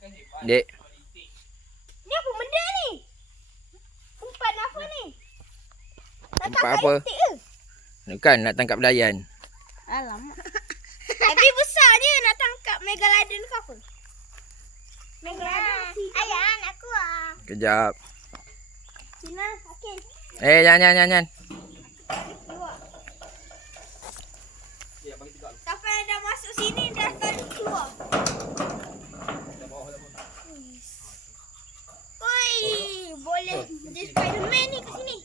Dek. Ni apa benda ni? Umpan apa ni? Nak Umpan tangkap apa? itik ke? Bukan nak tangkap belayan. Alamak. Tapi besarnya nak tangkap megalodon ke apa? Megalodon. Ayah, anakku ah. Kejap. Sina, okey. Jangan. Keluar. Siapa yang dah masuk sini dah baru keluar. Oi, boleh jadi Spiderman ni kat sini.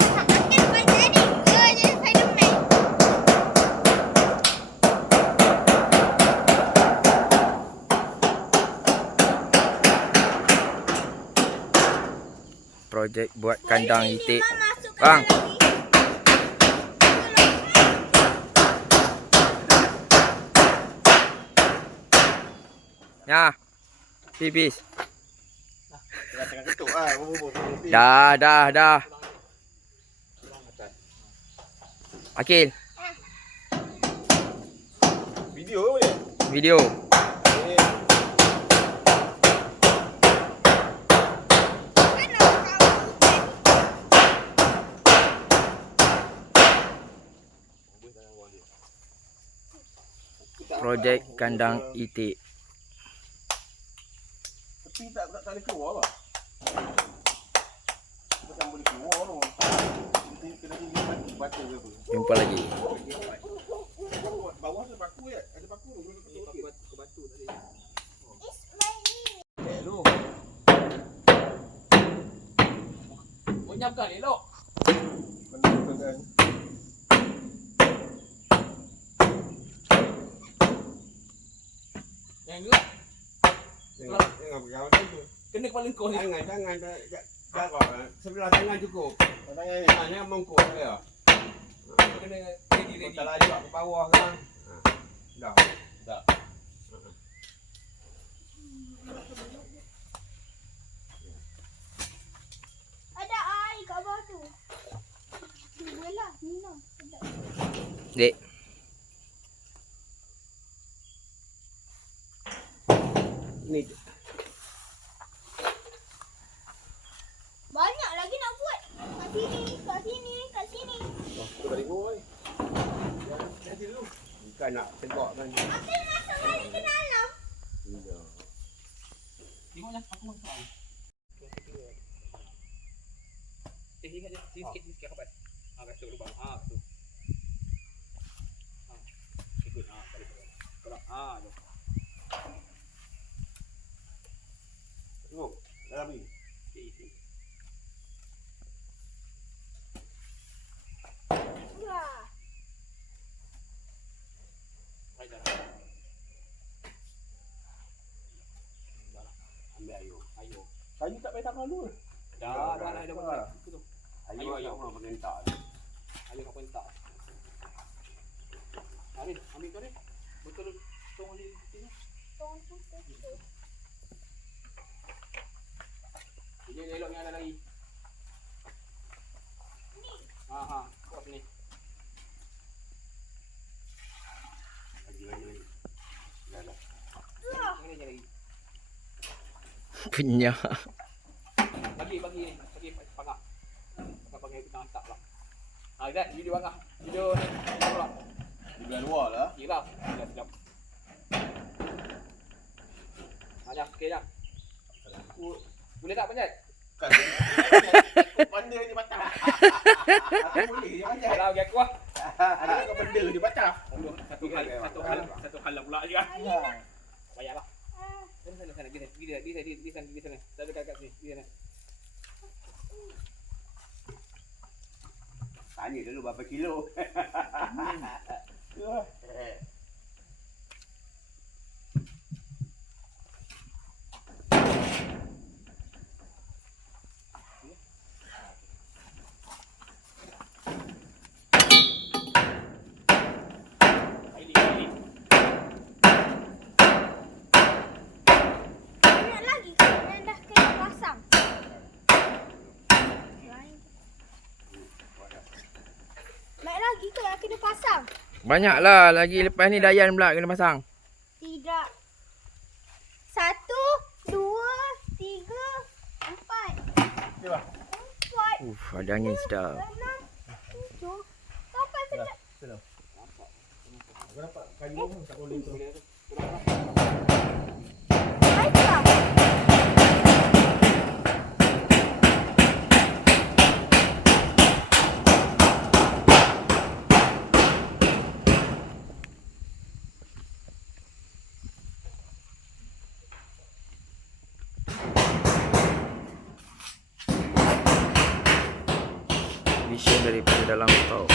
Akan buat jadi. Jadi Spiderman. Projek buat kandang Boleh itik. Mima masuk Bang. kandang lagi. Ya. Pipis. Tengah ketuk ah. Dah. Akil, Video ke boleh? video. Kan nak tahu. Projek kandang itik. Tapi tak boleh keluar apa? Macam boleh keluar tu. Kena tinggi baca ke apa? Jumpa lagi. Bawah tu paku ya? Ada paku tu. Paku batu tadi. It's my knee. Lu. Menyapkan elok. Betul kan? Yang ni lah. Jangan bergaul tu. Kena kepala kau ni. Jangan jarak. Sebelah tangan cukup. Tangan ni. Jangan mengkut dia. Kena ready. Kita lajak ke bawah kan. Dah. Ada air kat bawah tu. Bolehlah, minum. Sedap. Dek. Ni Banyak lagi nak buat. Kat sini. tu balik boy. Nanti dulu. Bukan nak tegak kan. Akan masuk balik ke dalam. Ya. Tengoklah aku mau tahu. Ingat je. Sikit kapat. Kasih lubang. Tu. Ikut balik. Kalau tu. Tengok. Dalam ni. Wah. Ambil ayo. Kayu tak payah takkan dulu. Dah ada buat. Ayo orang mengentak. Ayo kau pentak. Arif, ambil kau ni. Betul tong di sini. Tong tu. Dia elok ni ada lagi. Ni. Kau sini. Lagi. Dah. Wah. Ini je lagi. Punya. Bagi ni. Bagi pangak. Pakai kita hantar lah. Dah video bangah. Video ni. Pula. Di belah luar lah. Kira. Sekejap. Banyak sikit dah. Boleh tak panjat? Kan. Benda dia patah. Aku boleh je panjat. Kalau bagi aku lah. Ada kau benda dia patah. Satu hal lah pula juga. Payahlah. Sana. Di sana. Tak ada kat sini. Di sana. Tanya dulu berapa kilo. Banyak lagi kan dah kena pasang. Banyak lagi ke yang kena pasang? Banyaklah lagi lepas ni Dayan pula kena pasang. Tidak. 1, 2, 3, 4. Coba. 4, Ada angin sedap. 6, 7, 8 sedap. Sudah. Aku dapat kayu lama tak boleh tu. Baiklah. Vision daripada dalam tau.